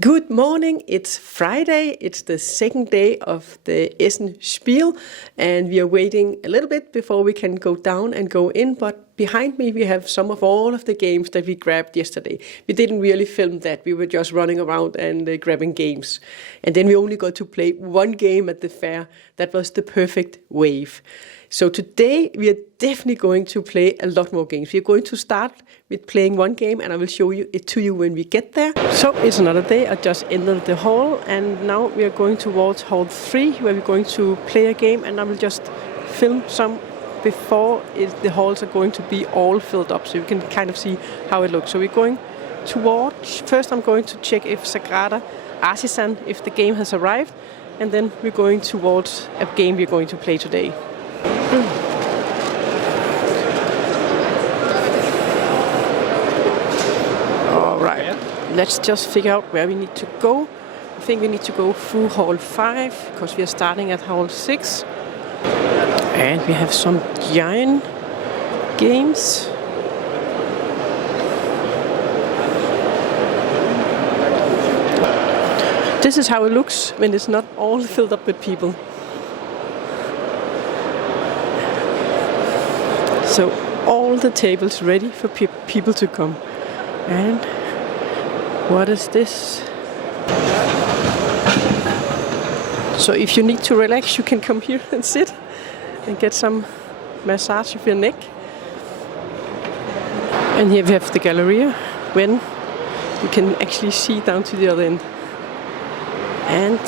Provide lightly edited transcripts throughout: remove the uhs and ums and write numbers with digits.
Good morning, it's Friday, it's the second day of the Essen Spiel, and we are waiting a little bit before we can go down and go in, but behind me we have some of all of the games that we grabbed yesterday. We didn't really film that, we were just running around and grabbing games. And then we only got to play one game at the fair, that was the perfect wave. So today we are definitely going to play a lot more games. We are going to start with playing one game and I will show it to you when we get there. So it's another day, I just entered the hall and now we are going towards hall 3 where we're going to play a game, and I will just film some before the halls are going to be all filled up so you can kind of see how it looks. So we're going towards, first I'm going to check if Sagrada Artisan, if the game has arrived, and then we're going towards a game we're going to play today. Alright, let's just figure out where we need to go. I think we need to go through hall 5 because we are starting at hall 6. And we have some giant games. This is how it looks when it's not all filled up with people. So all the tables ready for people to come. And what is this? So if you need to relax, you can come here and sit and get some massage of your neck. And here we have the Galleria, when you can actually see down to the other end. And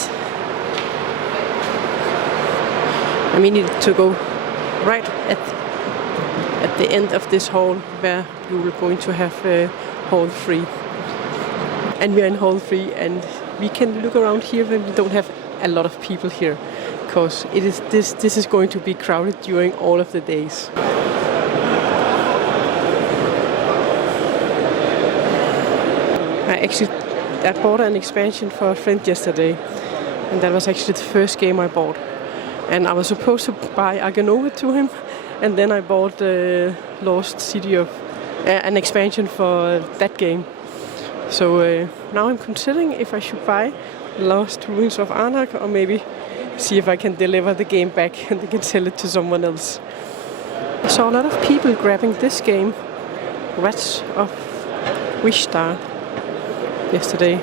we need to go right at the end of this hall where you are going to have hall 3. And we are in hall 3 and we can look around here when we don't have a lot of people here, because this is going to be crowded during all of the days. I bought an expansion for a friend yesterday, and that was actually the first game I bought. And I was supposed to buy Arganova to him, and then I bought the Lost City of an expansion for that game. So now I'm considering if I should buy Lost Ruins of Arnak, or maybe see if I can deliver the game back and they can sell it to someone else. I saw a lot of people grabbing this game, Rats of Wishstar, yesterday.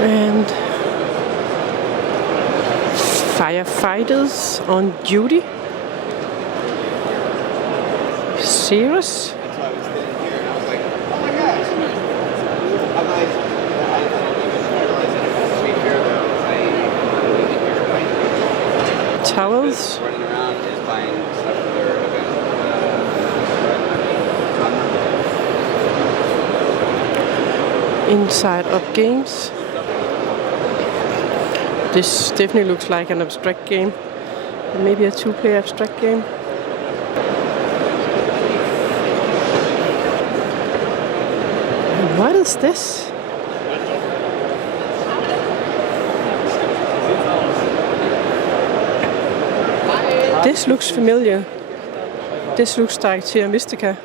And Firefighters on Duty. Serious? Towels. Inside of games. This definitely looks like an abstract game. Maybe a two-player abstract game. And what is this? This looks familiar. This looks like Terra Mystica.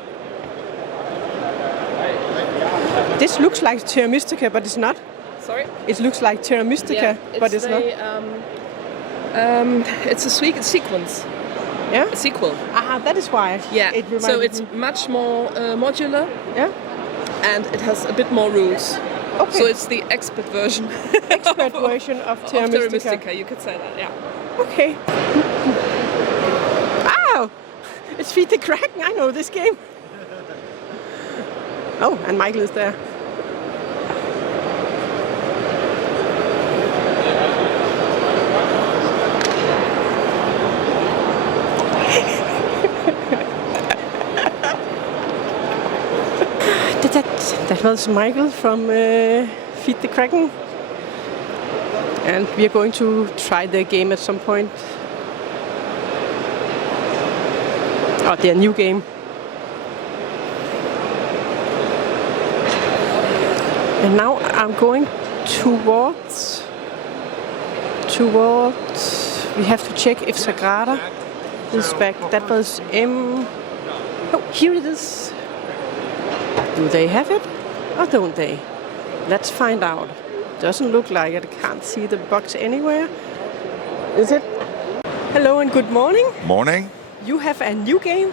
This looks like Terra Mystica, but it's not. Sorry? It looks like Terra Mystica, but it's not. It's a sequence. Yeah? A sequel. Aha, that is why. Yeah. It So it's much more modular. Yeah. And it has a bit more rules. Okay. So it's the expert version. Expert version of Terra Mystica. You could say that, yeah. Okay. Ow! It's Feed the Kraken, I know this game. Oh, and Michael is there. That was Michael from Feed the Kraken. And we are going to try the game at some point. Oh, their new game. And now I'm going towards... We have to check if Sagrada is back. That was M... Oh, here it is. Do they have it or don't they? Let's find out. Doesn't look like it. Can't see the box anywhere. Is it? Hello and good morning. Morning. You have a new game?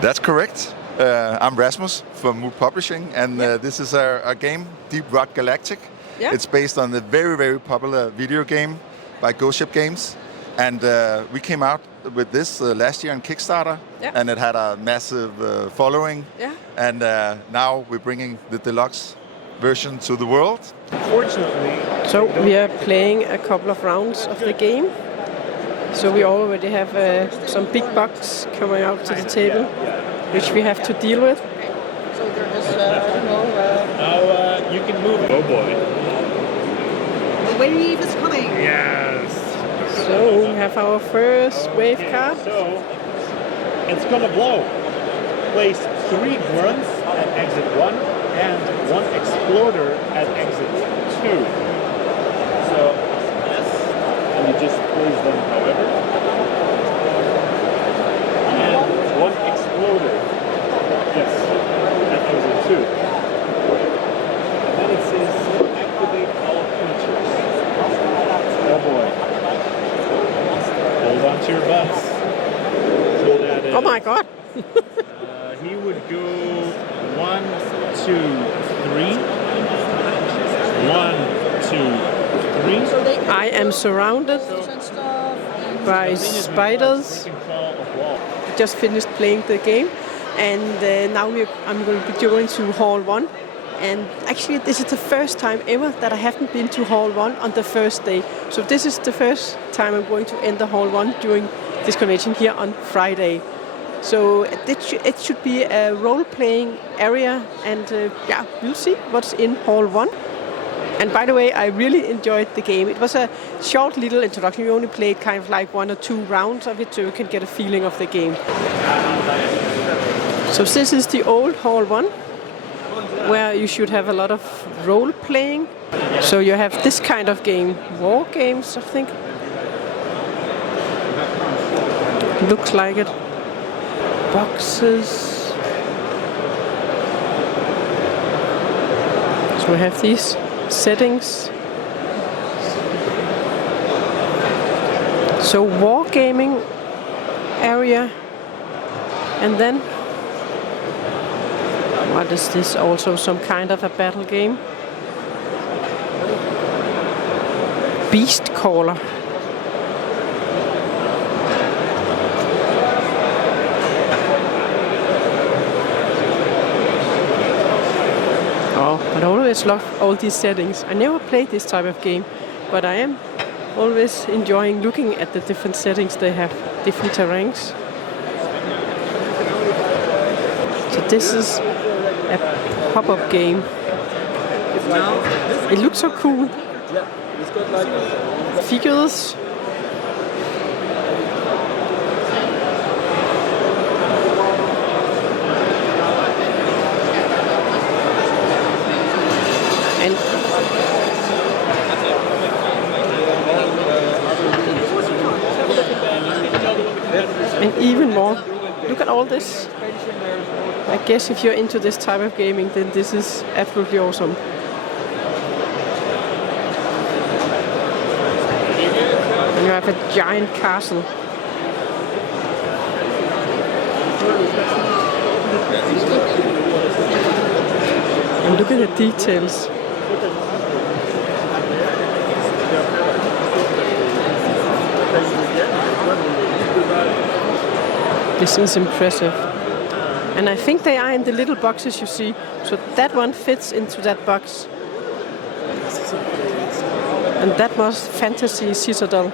That's correct. I'm Rasmus from Mood Publishing, and this is our game, Deep Rock Galactic. Yeah. It's based on the very, very popular video game by Ghost Ship Games. And we came out with this last year on Kickstarter, and it had a massive following. Yeah. And now we're bringing the deluxe version to the world. Fortunately, So we are playing a couple of rounds of the game. So we already have some big bugs coming out to the table, which we have to deal with. So there is, I don't know. now you can move. Oh boy. The wave is coming. Yes. So we have our first wave card. So it's gonna blow. Place 3 grunts at exit 1 and 1 exploder at exit 2. So yes, and you just place them however. And 1 exploder. Yes, at exit 2. And then it says activate all creatures. Oh boy. Hold on to your butts. So that is, Oh my god! he would go 1, 2, 3. 1, 2, 3. I am surrounded by spiders. You can call a wall. Just finished playing the game, and now I'm going to be going to Hall 1. And actually, this is the first time ever that I haven't been to Hall 1 on the first day. So this is the first time I'm going to enter Hall 1 during this convention here on Friday. So it should be a role-playing area, and we'll see what's in Hall 1. And by the way, I really enjoyed the game. It was a short little introduction. We only played kind of like 1 or 2 rounds of it, so you can get a feeling of the game. So this is the old Hall 1, where you should have a lot of role-playing. So you have this kind of game, war games, I think. Looks like it. Boxes. So we have these settings. So wargaming area, and then what is this? Also some kind of a battle game. Beast Caller. But I always love all these settings. I never played this type of game, but I am always enjoying looking at the different settings they have, different terrains. So this is a pop-up game. It looks so cool. Figures. And even more. Look at all this. I guess if you're into this type of gaming, then this is absolutely awesome. And you have a giant castle. And look at the details. This is impressive. And I think they are in the little boxes you see. So that one fits into that box. And that was Fantasy Citadel.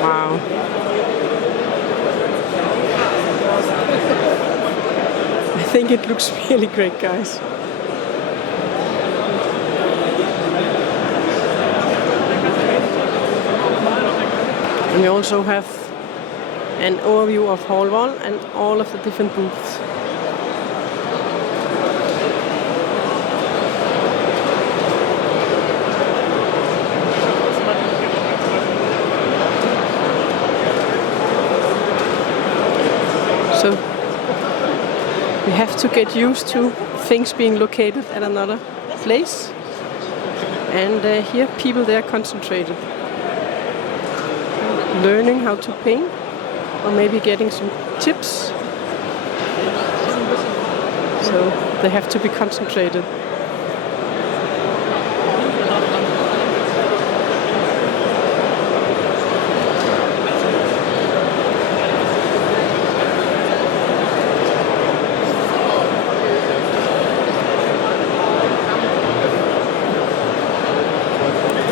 Wow. I think it looks really great, guys. And we also have an overview of Hall 1 and all of the different booths. So we have to get used to things being located at another place. And here people, they are concentrated. Learning how to paint, or maybe getting some tips. So they have to be concentrated.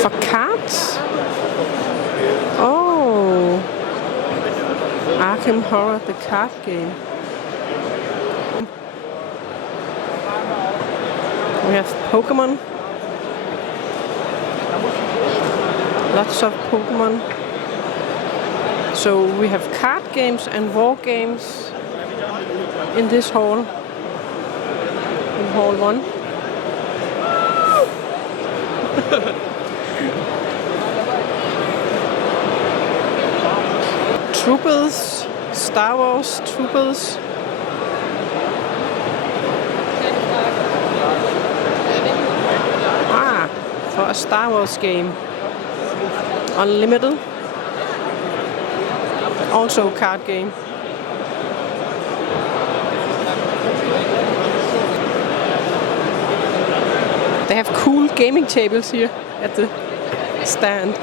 For cards? Oh, Arkham Horror, the card game. We have Pokemon. Lots of Pokemon. So we have card games and war games in this hall. In hall 1. Troopers, Star Wars Troopers. For a Star Wars game. Unlimited. Also a card game. They have cool gaming tables here at the stand.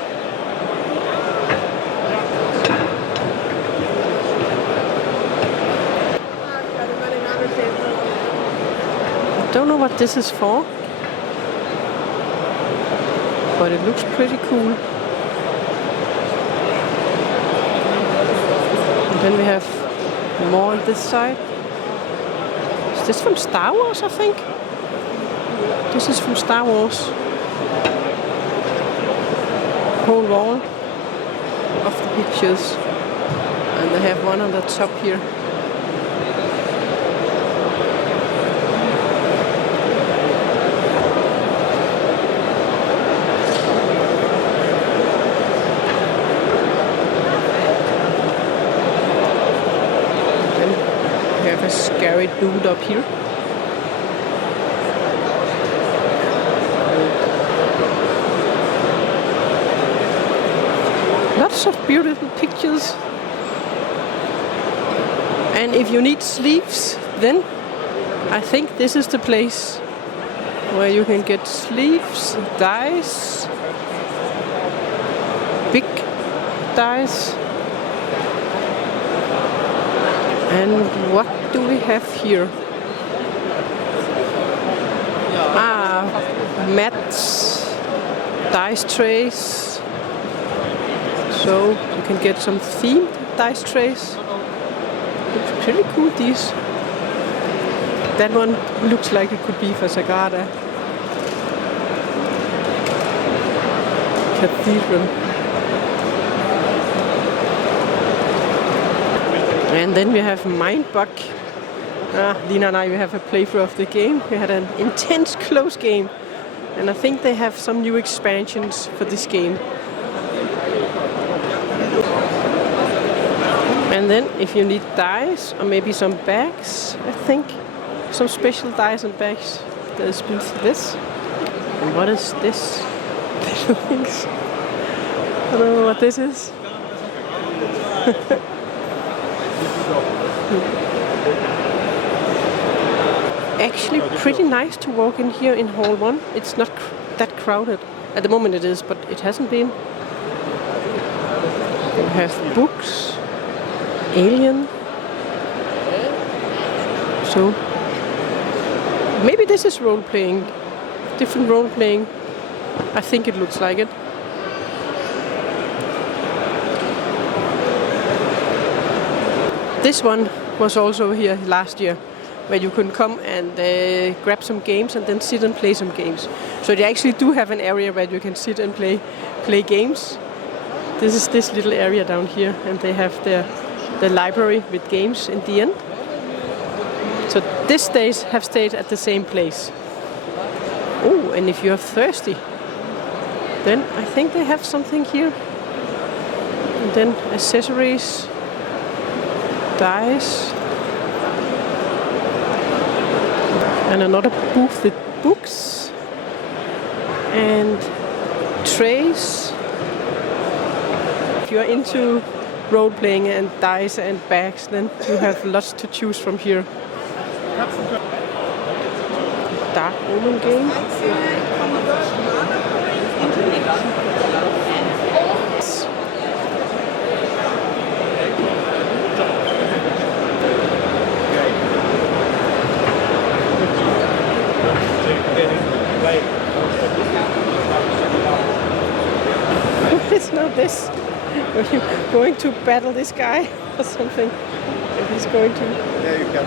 I don't know what this is for, but it looks pretty cool. And then we have more on this side. Is this from Star Wars, I think? This is from Star Wars. Whole wall of the pictures. And they have one on the top here. Scary dude up here. Lots of beautiful pictures. And if you need sleeves, then I think this is the place where you can get sleeves, dice, big dice. And what do we have here? Mats, dice trays. So you can get some themed dice trays. Looks pretty cool, these. That one looks like it could be for Sagrada Cathedral. And then we have Mindbug. Lina and I, we have a playthrough of the game. We had an intense close game. And I think they have some new expansions for this game. And then if you need dice or maybe some bags, I think some special dice and bags. There's this. And what is this? Little things. I don't know what this is. Actually pretty nice to walk in here in Hall 1. It's not that crowded. At the moment it is, but it hasn't been. We have books, Alien. So maybe this is role-playing, different role-playing. I think it looks like it. This one was also here last year, where you can come and grab some games and then sit and play some games. So they actually do have an area where you can sit and play games. This is this little area down here, and they have the library with games in the end. So these days have stayed at the same place. Oh, and if you're thirsty, then I think they have something here. And then accessories, dice. And another booth with books and trays. If you're into role-playing and dice and bags, then you have lots to choose from here. Dark Omen game. It's not this. Are you going to battle this guy or something? If he's going to. Yeah, you can.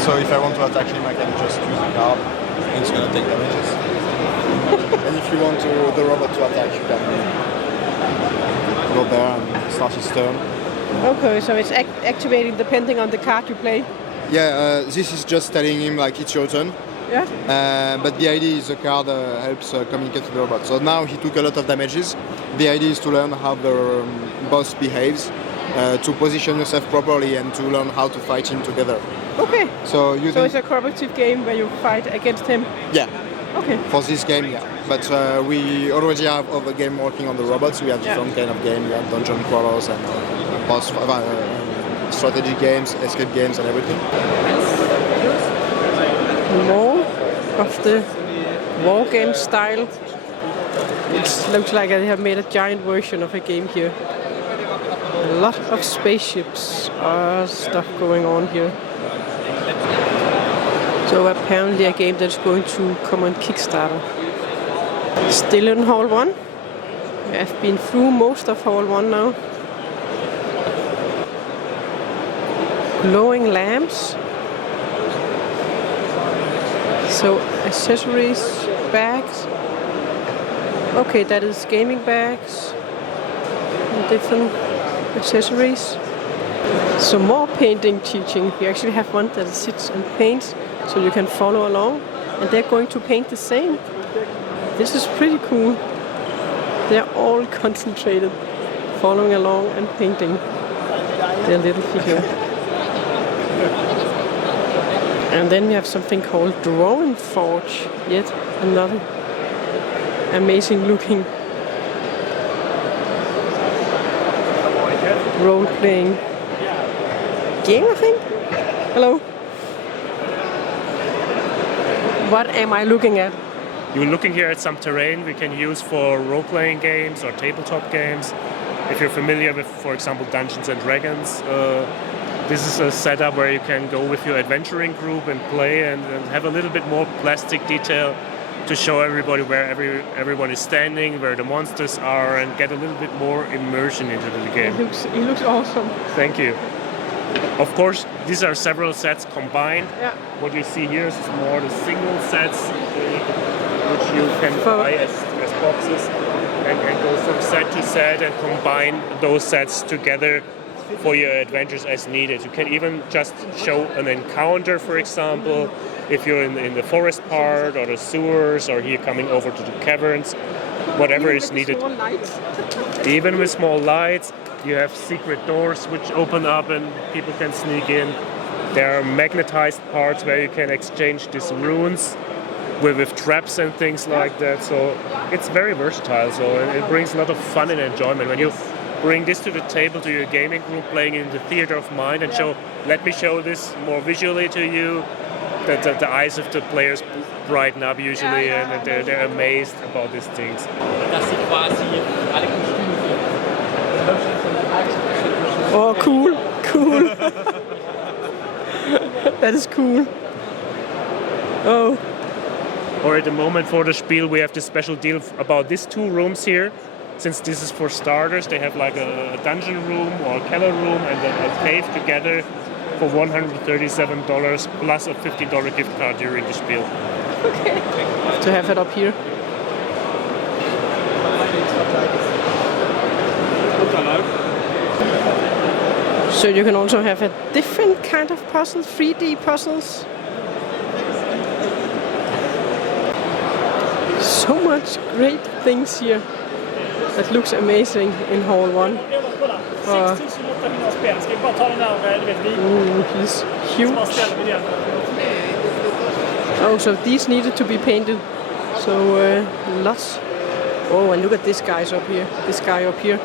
So if I want to attack him, I can just use a card and it's gonna take damages. And if you want the robot to attack, you can go there and start his turn. Okay, so it's activating depending on the card you play. Yeah, this is just telling him like it's your turn. Yeah. But the idea is the card helps communicate with the robot. So now he took a lot of damages. The idea is to learn how the boss behaves, to position yourself properly and to learn how to fight him together. Okay. So it's a cooperative game where you fight against him? Yeah. Okay. For this game, yeah. But we already have other game working on the robots. We have different kind of game. We have dungeon crawlers and boss strategy games, escape games and everything. More of the war game style. It looks like they have made a giant version of a game here. A lot of spaceships, stuff going on here. So apparently a game that's going to come on Kickstarter. Still in Hall 1. I've been through most of Hall 1 now. Glowing lamps. So accessories, bags. Okay, that is gaming bags. And different accessories. Some more painting teaching. We actually have one that sits and paints, so you can follow along. And they're going to paint the same. This is pretty cool. They're all concentrated, following along and painting their little figure. And then we have something called Drawing Forge. Yet another amazing looking role-playing game, I think. Hello. What am I looking at? You're looking here at some terrain we can use for role-playing games or tabletop games. If you're familiar with, for example, Dungeons and Dragons, this is a setup where you can go with your adventuring group and play and have a little bit more plastic detail to show everybody where everyone is standing, where the monsters are, and get a little bit more immersion into the game. It looks awesome. Thank you. Of course, these are several sets combined. Yeah. What you see here is more the single sets, which you can buy as boxes and go from set to set and combine those sets together for your adventures as needed. You can even just show an encounter, for example, if you're in the forest part or the sewers or here coming over to the caverns, whatever is needed. Even with small lights, you have secret doors which open up and people can sneak in. There are magnetized parts where you can exchange these runes with traps and things like that. So it's very versatile. So it brings a lot of fun and enjoyment when you bring this to the table to your gaming group, playing in the theater of mind, and let me show this more visually to you. That the eyes of the players brighten up usually, and they're amazed about these things. Oh, cool. That is cool. Oh. Or at the moment for the Spiel, we have this special deal about these two rooms here. Since this is for starters, they have like a dungeon room or a cellar room and a cave together for $137 plus a $50 gift card during the Spiel. Okay. To have it up here. So you can also have a different kind of puzzle, 3D puzzles. So much great things here that looks amazing in Hall 1. He's huge. Oh, so these needed to be painted. So lots. Oh, and look at this guy up here. This guy up here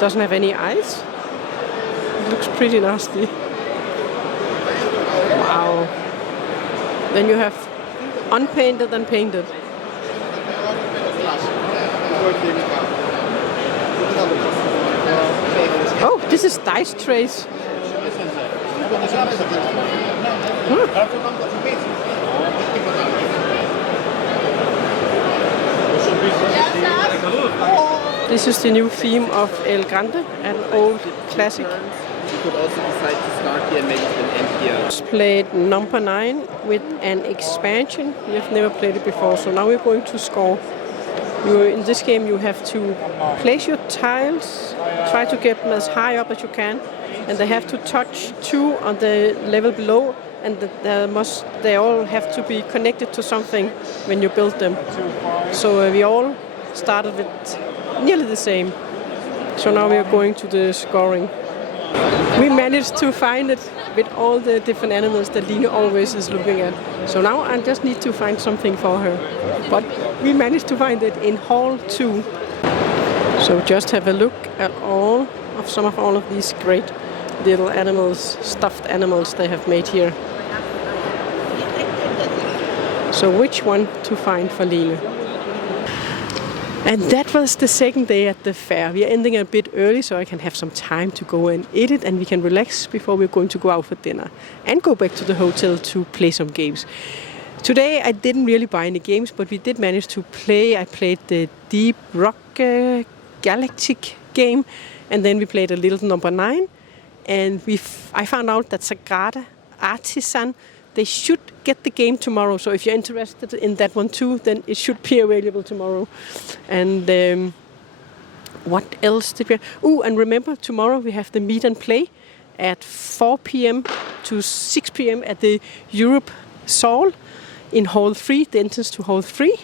doesn't have any eyes. It looks pretty nasty. Wow. Then you have unpainted and painted. Oh, this is dice trays. This is the new theme of El Grande, an old classic. You could also decide to start here and maybe even end here. Just played number 9 with an expansion. We have never played it before, so now we're going to score. In this game you have to place your tiles, try to get them as high up as you can, and they have to touch 2 on the level below, and they all have to be connected to something when you build them. So we all started with nearly the same. So now we are going to the scoring. We managed to find it with all the different animals that Line always is looking at. So now I just need to find something for her. But we managed to find it in Hall 2. So just have a look at some of all of these great little animals, stuffed animals they have made here. So which one to find for Line? And that was the second day at the fair. We are ending a bit early so I can have some time to go and eat it and we can relax before we're going to go out for dinner and go back to the hotel to play some games. Today I didn't really buy any games, but we did manage to play. I played the Deep Rock Galactic game, and then we played a little number 9. And I found out that Sagrada Artisan, they should get the game tomorrow. So if you're interested in that one too, then it should be available tomorrow. And what else did we have? Oh, and remember, tomorrow we have the meet and play at 4 p.m. to 6 p.m. at the Europe Saal in Hall 3, the entrance to Hall 3.